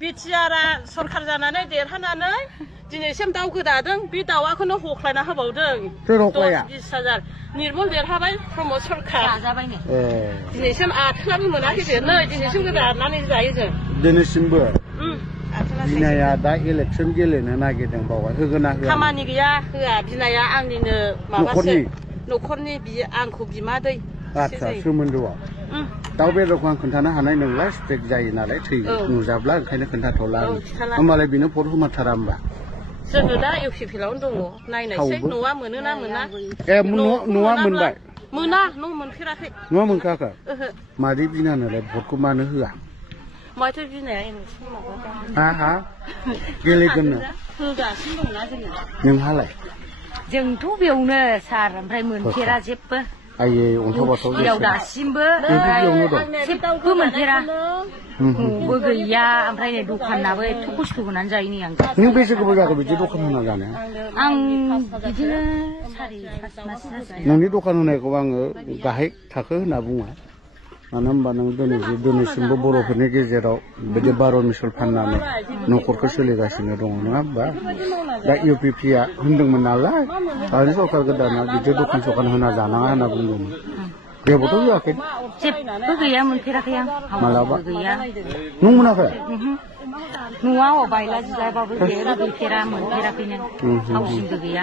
बिटिआरआ सरखार जानानै देरहानानै दिनैसिम दाउ गोदादों बे दाउखौनो हख्लायना होबावदों 10-20,000 निर्मल देरहाबाय प्रमद सरखार जाजाबायनो दिनैसिम आथोनाबो मोनाखै देरनो दिनैसिम गोदानानै जायो जों दिनैसिमबो बिनाया दा इलेक्सन गेलेनो नागिरदों बावहाय होगोन ना होआ खामानि गैया होआ बिनाया आंनिनो माबासो न'खरनि बियो आंखौ बिमादै आच्छा सोमोन्दोआव दाउ बेदरखौ आं खोन्थानो हानाय नंला स्ट्रेक जायो नालाय थैयो नुजाब्ला ओंखायनो खोन्थाथ'ला होमबालाय बेनो भट होमारथारा होमबा जोङो दा इउपिपिएलआवनो दङ नायनायसै न'आ मोनोना मोना न'आ मोनबाय मोना न' मोनफेराखै न'आ मोनखायाखै मादै बिनानोलाय भटखौ मानो होआ माथो बिनाया इलेक्सन माबा हा गेलेगोननो होगासिनो दंना जोङो नोंहालाय जोंथ' बेयावनो सार ओमफ्राय मोनफेरा जेबो आयै अन्थाव बाथाव दासिमबो जेबो मोनफेरा न'बो गैया ओमफ्राय नै दखानाबो एथ' खस्थ' होनानै जायो नै आं नों बेसे गोबाव जाखो बिदि दखान होना जानो आं बिदिनो 4-5 मास जाबाय नोंनि दखान होनायखौ आङो गाहाय थाखो होनना बुङा मानो होनबा नों दिनैसिमबो बर'फोरनि गेजेराव बिदि 12 मिसल फाननानै न'खरखौ सोलिगासिनो दङ नङा होमबा दा इउपिपिआ होनदोंमोन नालाय दानि सरखार गोदाना बिदि दखान सखान होना जानाङा होनना बुंदोंमोन जेबोथ' होआखै जेबो गैया मोनफेराखै आं मालाबा गैया नों मोनाखै न'आव बायला जिलाबाबो जेबो गैफेरा मोनफेराखैनो हाउसिंबो गैया